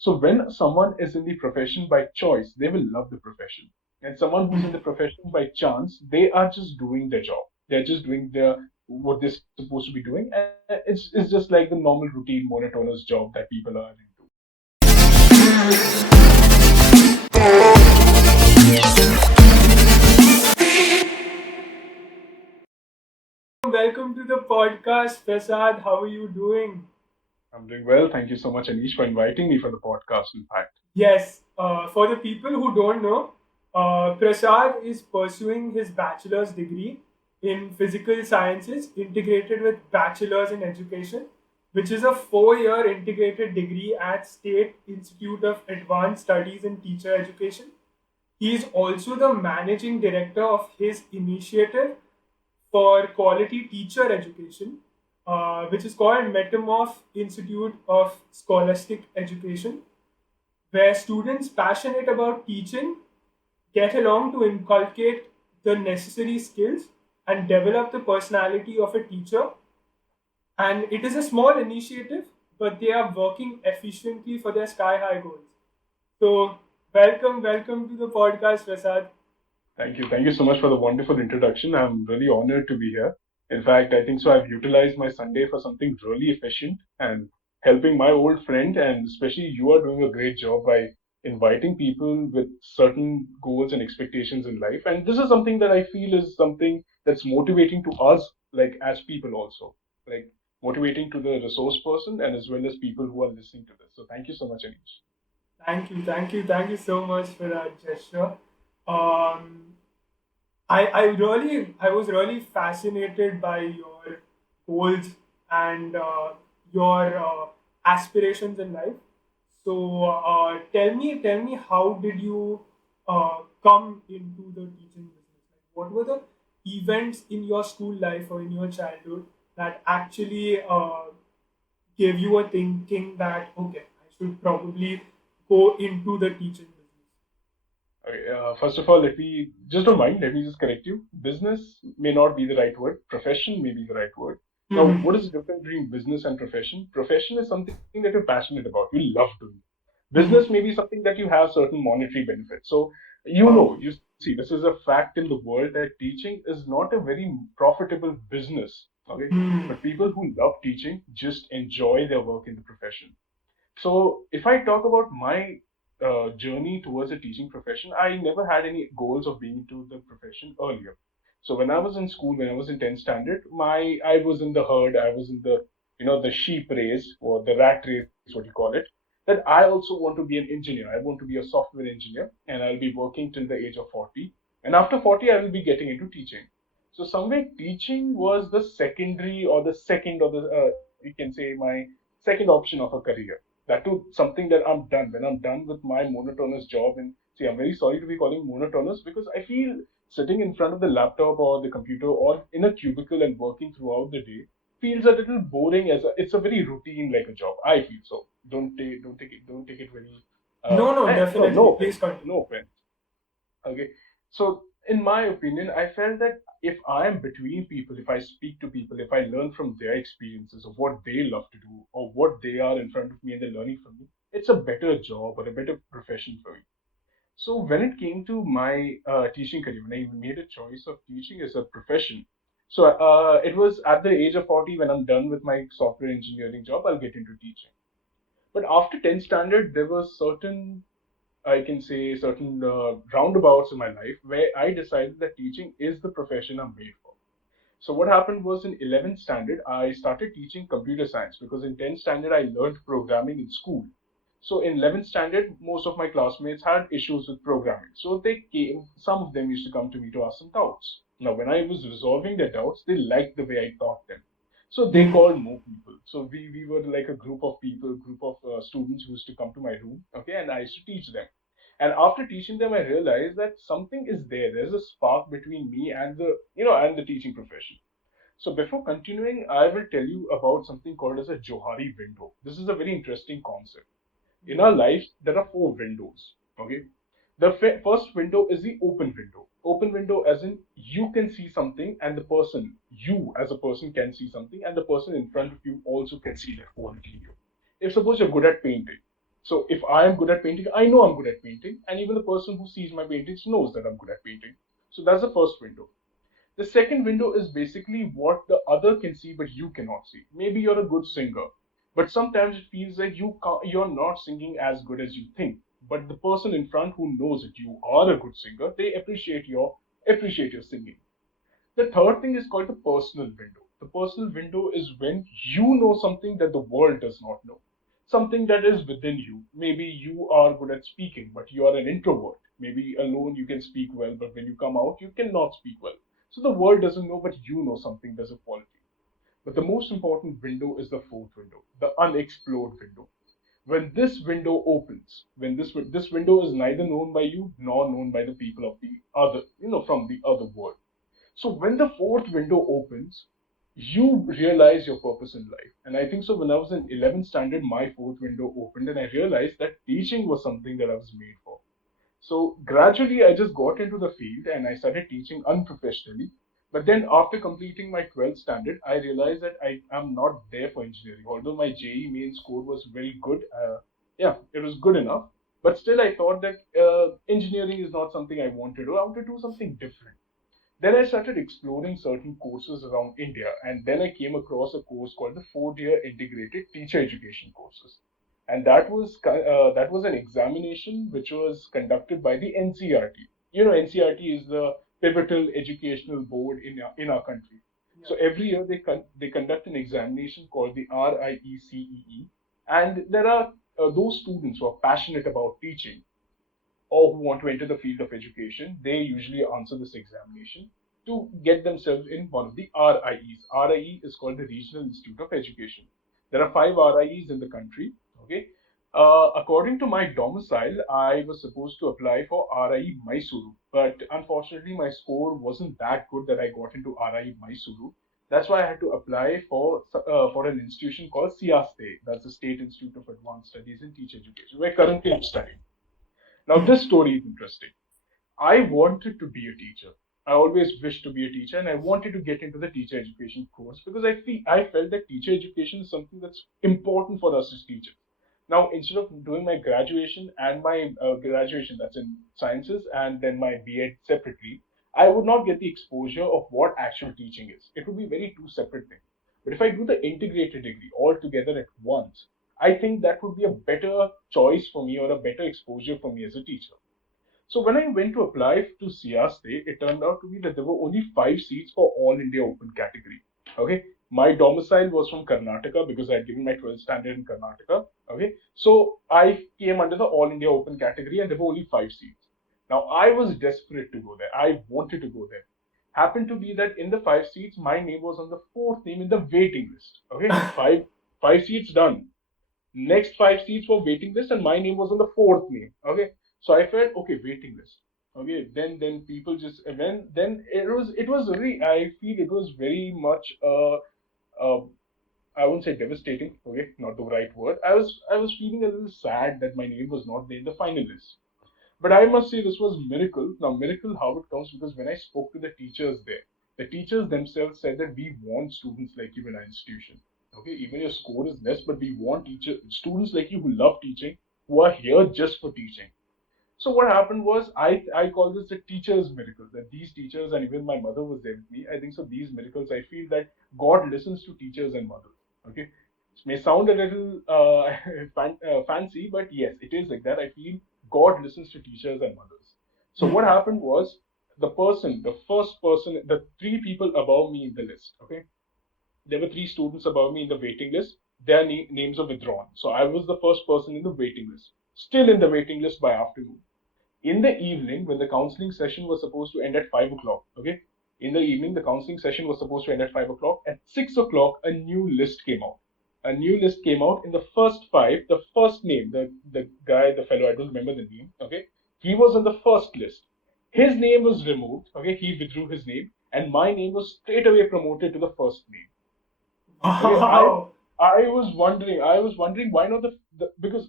So when someone is in the profession by choice, they will love the profession. And someone who's in the profession by chance, they are just doing their job. They're just doing what they're supposed to be doing. And it's just like the normal routine, monotonous job that people are into. Welcome to the podcast, Prasad. How are you doing? I'm doing well. Thank you so much, Anish, for inviting me for the podcast, in fact. Yes, for the people who don't know, Prasad is pursuing his bachelor's degree in physical sciences integrated with bachelor's in education, which is a 4 year integrated degree at State Institute of Advanced Studies in Teacher Education. He is also the managing director of his initiative for quality teacher education, which is called Metamorph Institute of Scholastic Education, where students passionate about teaching get along to inculcate the necessary skills and develop the personality of a teacher. And it is a small initiative, but they are working efficiently for their sky high goals. So, welcome to the podcast, Prasad. Thank you. Thank you so much for the wonderful introduction. I'm really honored to be here. In fact, I think so. I've utilized my Sunday for something really efficient and helping my old friend. And especially, you are doing a great job by inviting people with certain goals and expectations in life. And this is something that I feel is something that's motivating to us, like as people also, like motivating to the resource person and as well as people who are listening to this. So thank you so much, Anish. Thank you so much for that gesture. Um, I was really fascinated by your goals and your aspirations in life. So tell me, how did you come into the teaching business? Like, what were the events in your school life or in your childhood that actually gave you a thinking that okay, I should probably go into the teaching business? Okay, first of all, let me just don't mind. Let me just correct you. Business may not be the right word. Profession may be the right word. Now, Hmm. what is the difference between business and profession? Profession is something that you're passionate about. You love doing. Hmm. Business may be something that you have certain monetary benefits. So you see, this is a fact in the world that teaching is not a very profitable business. Okay, Hmm. but people who love teaching just enjoy their work in the profession. So, if I talk about my journey towards a teaching profession, I never had any goals of being into the profession earlier. So, when I was in school, when I was in 10th standard, I was in the herd, I was in the the sheep race or the rat race, what you call it. That I also want to be an engineer. I want to be a software engineer, and I'll be working till the age of 40. And after 40, I will be getting into teaching. So, somewhere teaching was the secondary or the second or the you can say my second option of a career. That too, something that I'm done. When I'm done with my monotonous job, and see, I'm very sorry to be calling monotonous because I feel sitting in front of the laptop or the computer or in a cubicle and working throughout the day feels a little boring it's a very routine like a job. I feel so. Don't take it very No, no, no definitely. Please offense. continue. No offense. Okay. So, in my opinion, I felt that if I am between people, if I speak to people, if I learn from their experiences of what they love to do or what they are in front of me and they're learning from me, it's a better job or a better profession for me. So, when it came to my teaching career, when I made a choice of teaching as a profession, so it was at the age of 40 when I'm done with my software engineering job, I'll get into teaching. But after 10th standard, there were certain I can say certain roundabouts in my life where I decided that teaching is the profession I'm made for. So what happened was in 11th standard, I started teaching computer science because in 10th standard, I learned programming in school. So in 11th standard, most of my classmates had issues with programming. So some of them used to come to me to ask some doubts. Now, when I was resolving their doubts, they liked the way I taught them. So they Hmm. called more people. So we were like a group of people, group of students who used to come to my room, okay, and I used to teach them. And after teaching them, I realized that something is there. There's a spark between me and and the teaching profession. So before continuing, I will tell you about something called as a Johari window. This is a very interesting concept. In our lives, there are four windows. Okay, the first window is the open window. Open window, as in you can see something, and you as a person can see something, and the person in front of you also can see that quality in you. If suppose you're good at painting, So if I am good at painting, I know I'm good at painting, and even the person who sees my paintings knows that I'm good at painting. So that's the first window. The second window is basically what the other can see but you cannot see. Maybe you're a good singer, but sometimes it feels like you're not singing as good as you think. But the person in front who knows that you are a good singer, they appreciate your singing. The third thing is called the personal window. The personal window is when you know something that the world does not know, something that is within you. Maybe you are good at speaking, but you are an introvert. Maybe alone you can speak well, but when you come out, you cannot speak well. So the world doesn't know, but you know something. There's a quality. But the most important window is the fourth window, the unexplored window. When this window opens, when this window is neither known by you nor known by the people of the other, from the other world. So when the fourth window opens, you realize your purpose in life. And I think so when I was in 11th standard, my fourth window opened and I realized that teaching was something that I was made for. So gradually I just got into the field and I started teaching unprofessionally. But then after completing my 12th standard, I realized that I am not there for engineering. Although my JE main score was very good, yeah, it was good enough. But still, I thought that engineering is not something I want to do. I want to do something different. Then I started exploring certain courses around India, and then I came across a course called the 4-year integrated teacher education courses, and that was an examination which was conducted by the NCRT. NCRT is the pivotal educational board in our country. Yeah. So every year they conduct an examination called the RIECEE, and there are those students who are passionate about teaching or who want to enter the field of education, they usually answer this examination to get themselves in one of the RIEs. RIE is called the Regional Institute of Education. There are 5 RIEs in the country. Okay. According to my domicile, I was supposed to apply for RIE Mysuru, but unfortunately, my score wasn't that good that I got into RIE Mysuru. That's why I had to apply for an institution called SIASTE. That's the State Institute of Advanced Studies in Teacher Education, where currently I'm studying. Now, this story is interesting. I wanted to be a teacher. I always wished to be a teacher, and I wanted to get into the teacher education course because I felt that teacher education is something that's important for us as teachers. Now, instead of doing my graduation and my graduation, that's in sciences, and then my BEd separately, I would not get the exposure of what actual teaching is. It would be very two separate things. But if I do the integrated degree all together at once, I think that would be a better choice for me or a better exposure for me as a teacher. So when I went to apply to CIASTE, it turned out to be that there were only 5 seats for all India open category. Okay. My domicile was from Karnataka because I had given my 12th standard in Karnataka. Okay. So I came under the all India open category and there were only 5 seats. Now I was desperate to go there. I wanted to go there. Happened to be that in the 5 seats, my name was on the fourth name in the waiting list. Okay. Five seats done. Next 5 seats for waiting list, and my name was on the fourth name. Okay, so I felt okay, waiting list. Okay, then people just and then it was really, I feel it was very much uh I wouldn't say devastating. Okay, not the right word. I was feeling a little sad that my name was not there in the final list. But I must say this was miracle. Now, miracle how it comes because when I spoke to the teachers there, the teachers themselves said that we want students like you in our institution. Okay, even your score is less, but we want students like you who love teaching, who are here just for teaching. So what happened was I call this a teacher's miracle. That these teachers and even my mother was there with me. I think so. These miracles, I feel that God listens to teachers and mothers. Okay, it may sound a little fancy, but yes, it is like that. I feel God listens to teachers and mothers. So what happened was the first person, the 3 people above me in the list. Okay, there were 3 students above me in the waiting list. Their names are withdrawn. So I was the first person in the waiting list, still in the waiting list by afternoon. In the evening, when the counseling session was supposed to end at 5 o'clock, okay, in the evening, the counseling session was supposed to end at 5 o'clock. At 6 o'clock, a new list came out. A new list came out in the first 5. The first name, the guy, the fellow, I don't remember the name, okay, he was on the first list. His name was removed, okay, he withdrew his name, and my name was straight away promoted to the first name. Okay, Wow. I was wondering why not the because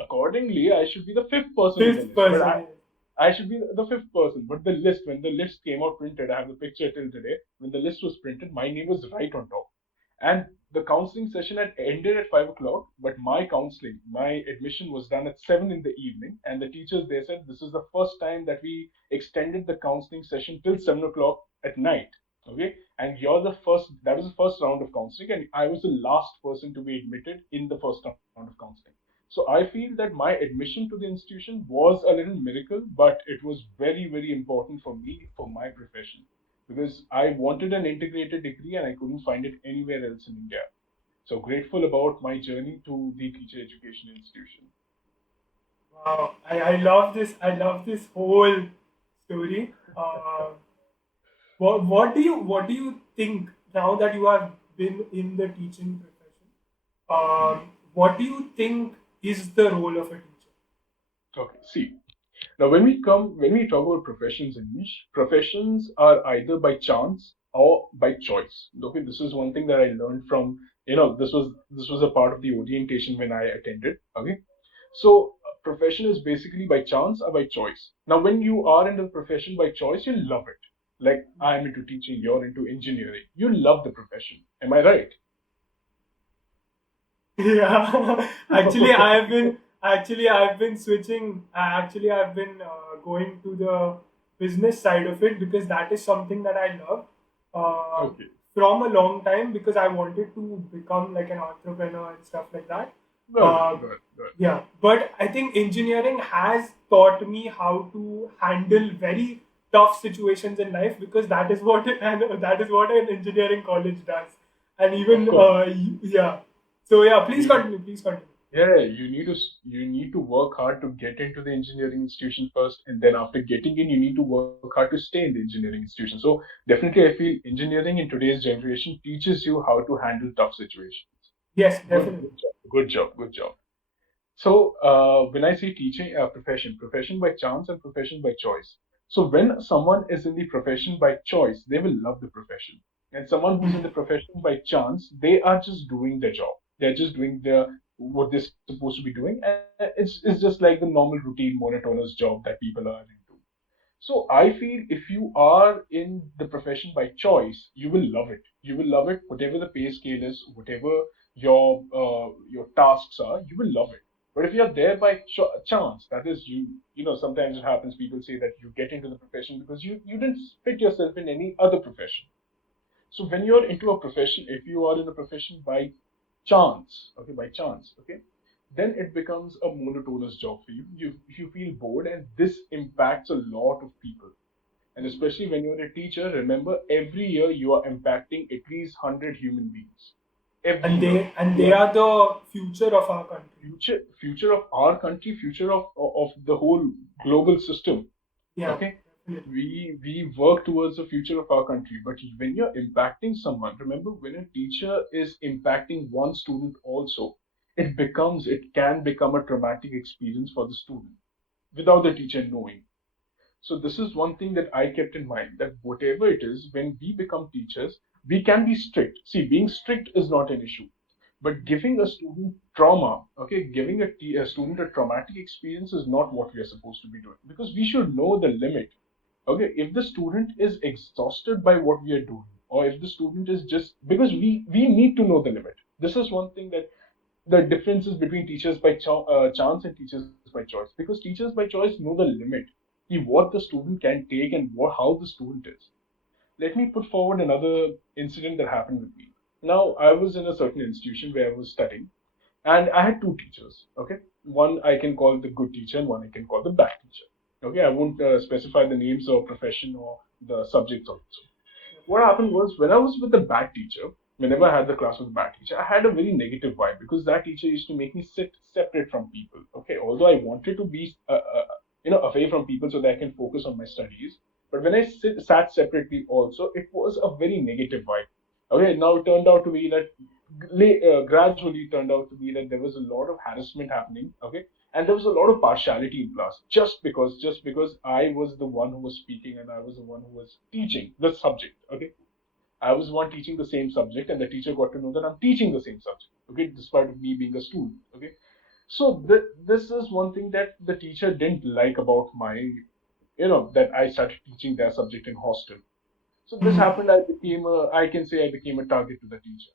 accordingly I should be the fifth person in the Fifth list, but person. I should be the fifth person. But when the list came out printed, I have the picture till today. When the list was printed, my name was right on top, and the counseling session had ended at 5 o'clock, but my admission was done at 7 in the evening, and the teachers they said this is the first time that we extended the counseling session till 7 o'clock at night. Okay, and you're the first. That was the first round of counseling, and I was the last person to be admitted in the first round of counseling. So I feel that my admission to the institution was a little miracle, but it was very, very important for me for my profession because I wanted an integrated degree and I couldn't find it anywhere else in India. So grateful about my journey to the teacher education institution. Wow, I love this. I love this whole story. What do you think now that you have been in the teaching profession? What do you think is the role of a teacher? Okay, see. Now, when we talk about professions in niche, professions are either by chance or by choice. Okay, this is one thing that I learned from this was a part of the orientation when I attended. Okay, so profession is basically by chance or by choice. Now, when you are in the profession by choice, you love it. Like I'm into teaching, you're into engineering. You love the profession. Am I right? Yeah, actually I've been switching. I've been going to the business side of it because that is something that I love Okay, from a long time because I wanted to become like an entrepreneur and stuff like that. good, Uh, good, good. yeah, but I think engineering has taught me how to handle very tough situations in life because that is what and that is what an engineering college does. And Of even course. yeah, so yeah, please You continue. Please continue. Yeah, you need to work hard to get into the engineering institution first, and then after getting in, you need to work hard to stay in the engineering institution. So definitely, I feel engineering in today's generation teaches you how to handle tough situations. Yes, Good, definitely. good job, good job, good job. So when I say teaching, profession by chance and profession by choice. So when someone is in the profession by choice, they will love the profession. And someone who's in the profession by chance, they are just doing their job. They're just doing what they're supposed to be doing. And it's just like the normal routine, monotonous job that people are into. So I feel if you are in the profession by choice, you will love it. You will love it, whatever the pay scale is, whatever your tasks are, you will love it. But if you're there by chance, that is sometimes it happens. People say that you get into the profession because you didn't fit yourself in any other profession. So when you're into a profession, if you are in a profession by chance, okay, then it becomes a monotonous job for you. You feel bored, and this impacts a lot of people. And especially when you're a teacher, remember every year you are impacting at least 100 human beings. Every And year, they are the future of our country. future of our country, future of the whole global system. Yeah, Okay, definitely. we work towards the future of our country, but when you're impacting someone, remember when a teacher is impacting one student also, it can become a traumatic experience for the student without the teacher knowing. So this is one thing that I kept in mind, that whatever it is, when we become teachers, we can be strict. See, being strict is not an issue, but giving a student trauma, okay, giving a student a traumatic experience is not what we are supposed to be doing, because we should know the limit. Okay, if the student is exhausted by what we are doing, or if the student is just, because we need to know the limit. This is one thing that the differences between teachers by chance and teachers by choice, because teachers by choice know the limit, what the student can take and how the student is. Let me put forward another incident that happened with me. Now, I was in a certain institution where I was studying, and I had two teachers. Okay, one I can call the good teacher, and one I can call the bad teacher. Okay, I won't specify the names or profession or the subjects also. What happened was, when I was with the bad teacher, whenever I had the class with the bad teacher, I had a very negative vibe because that teacher used to make me sit separate from people. Okay, although I wanted to be away from people so that I can focus on my studies, but when I sat separately also, it was a very negative vibe. Okay, now it turned out to be that gradually turned out to be that there was a lot of harassment happening. Okay, and there was a lot of partiality in class, just because I was the one who was speaking and I was the one who was teaching the subject. Okay, I was the one teaching the same subject, and the teacher got to know that I'm teaching the same subject. Okay, despite of me being a student. Okay, so this is one thing that the teacher didn't like about my, that I started teaching their subject in hostel. So this Hmm. happened. I can say I became a target to the teacher.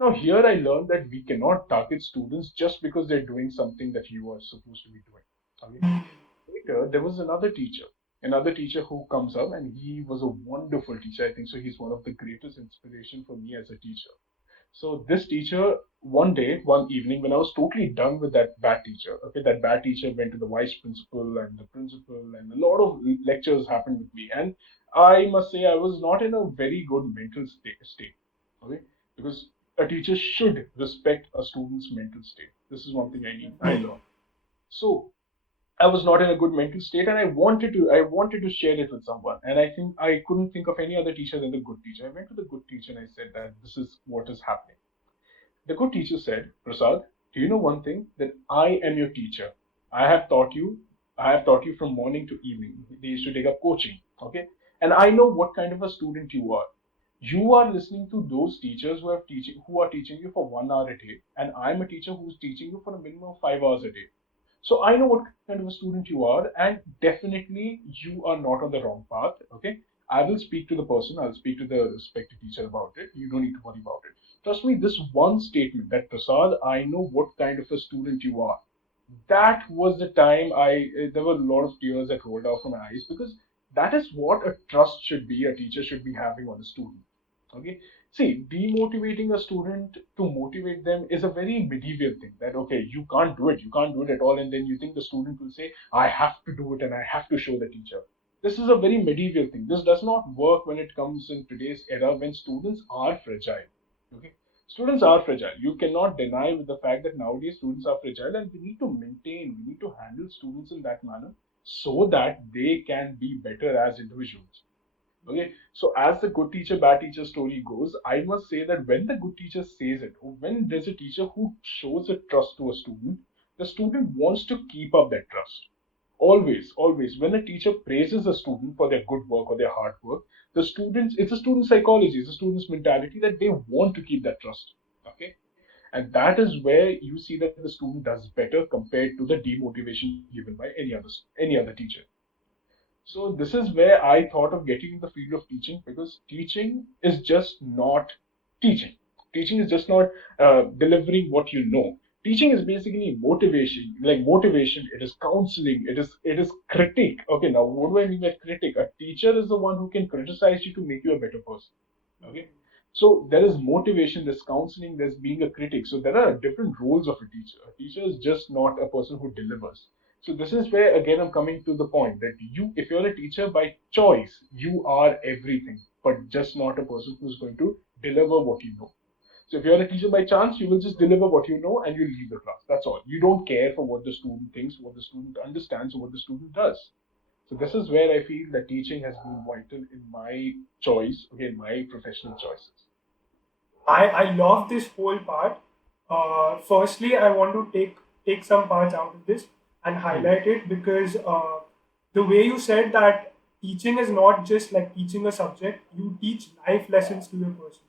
Now, here I learned that we cannot target students just because they're doing something that you are supposed to be doing. Okay. Later, there was another teacher who comes up, and he was a wonderful teacher. I think so. He's one of the greatest inspiration for me as a teacher. So this teacher, one day, one evening, when I was totally done with that bad teacher, okay, that bad teacher went to the vice principal and the principal, and a lot of lectures happened with me. And I must say, I was not in a very good mental state, okay, because a teacher should respect a student's mental state. This is one thing I learned. So I was not in a good mental state, and I wanted to share it with someone. And I think I couldn't think of any other teacher than the good teacher. I went to the good teacher and I said that this is what is happening. The good teacher said, Prasad, do you know one thing? That I am your teacher. I have taught you. I have taught you from morning to evening. They used to take up coaching. Okay. And I know what kind of a student you are. You are listening to those teachers who are teaching you for 1 hour a day, and I'm a teacher who's teaching you for a minimum of 5 hours a day. So I know what kind of a student you are, and definitely you are not on the wrong path. Okay. I will speak to the person, I'll speak to the respected teacher about it. You don't need to worry about it. Trust me, this one statement that Prasad, I know what kind of a student you are. That was the time there were a lot of tears that rolled out from my eyes, because that is what a trust should be, a teacher should be having on a student. Okay. See, demotivating a student to motivate them is a very medieval thing, that okay, you can't do it at all, and then you think the student will say, I have to do it and I have to show the teacher. This is a very medieval thing. This does not work when it comes in today's era, when students are fragile. Okay. Students are fragile. You cannot deny with the fact that nowadays students are fragile, and we need to handle students in that manner so that they can be better as individuals. Okay, so as the good teacher, bad teacher story goes, I must say that when the good teacher says it, or when there's a teacher who shows a trust to a student, the student wants to keep up that trust. Always, always. When a teacher praises a student for their good work or their hard work, it's a student psychology, it's a student's mentality that they want to keep that trust. Okay, and that is where you see that the student does better compared to the demotivation given by any other teacher. So this is where I thought of getting in the field of teaching, because teaching is just not teaching. Teaching is just not delivering what you know. Teaching is basically motivation, like motivation. It is counseling. It is critique. Okay, now what do I mean by critique? A teacher is the one who can criticize you to make you a better person. Okay, so there is motivation, there's counseling, there's being a critic. So there are different roles of a teacher. A teacher is just not a person who delivers. So this is where again I'm coming to the point that if you're a teacher by choice, you are everything, but just not a person who's going to deliver what you know. So if you're a teacher by chance, you will just deliver what you know and you leave the class. That's all. You don't care for what the student thinks, what the student understands, or what the student does. So this is where I feel that teaching has been vital in my choice, again, my professional choices. I love this whole part. Firstly, I want to take some parts out of this and Hmm. highlight it because the way you said that teaching is not just like teaching a subject, you teach life lessons to your person.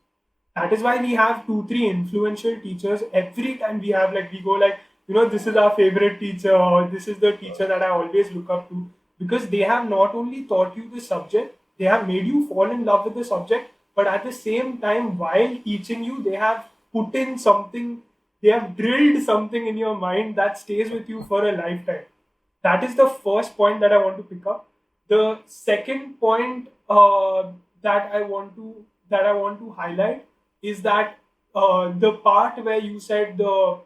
That is why we have two, three influential teachers every time we have like we go like this is our favorite teacher or this is the teacher that I always look up to because they have not only taught you the subject, they have made you fall in love with the subject, but at the same time while teaching you, they have put in something, they have drilled something in your mind that stays with you for a lifetime. That is the first point that I want to pick up. The second point that I want to highlight is that the part where you said the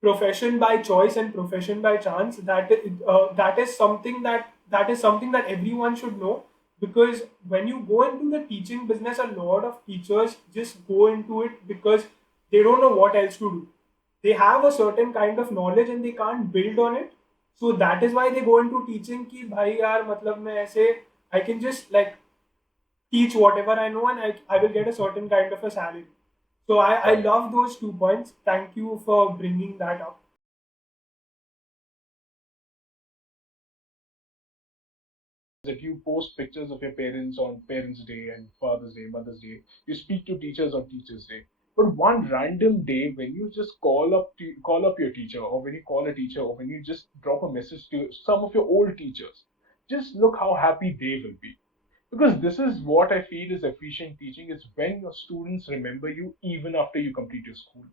profession by choice and profession by chance, that is something that everyone should know, because when you go into the teaching business, a lot of teachers just go into it because they don't know what else to do. They have a certain kind of knowledge and they can't build on it, so that is why they go into teaching कि भाई यार मतलब मैं ऐसे I can just like teach whatever I know and I will get a certain kind of a salary. So I Correct. love those 2 points. Thank you for bringing that up. That you post pictures of your parents on Parents' Day and Father's Day, Mother's Day. You speak to teachers on Teachers' Day. But one random day when you just call up your teacher, or when you call a teacher, or when you just drop a message to some of your old teachers, just look how happy they will be. Because this is what I feel is efficient teaching, is when your students remember you even after you complete your school.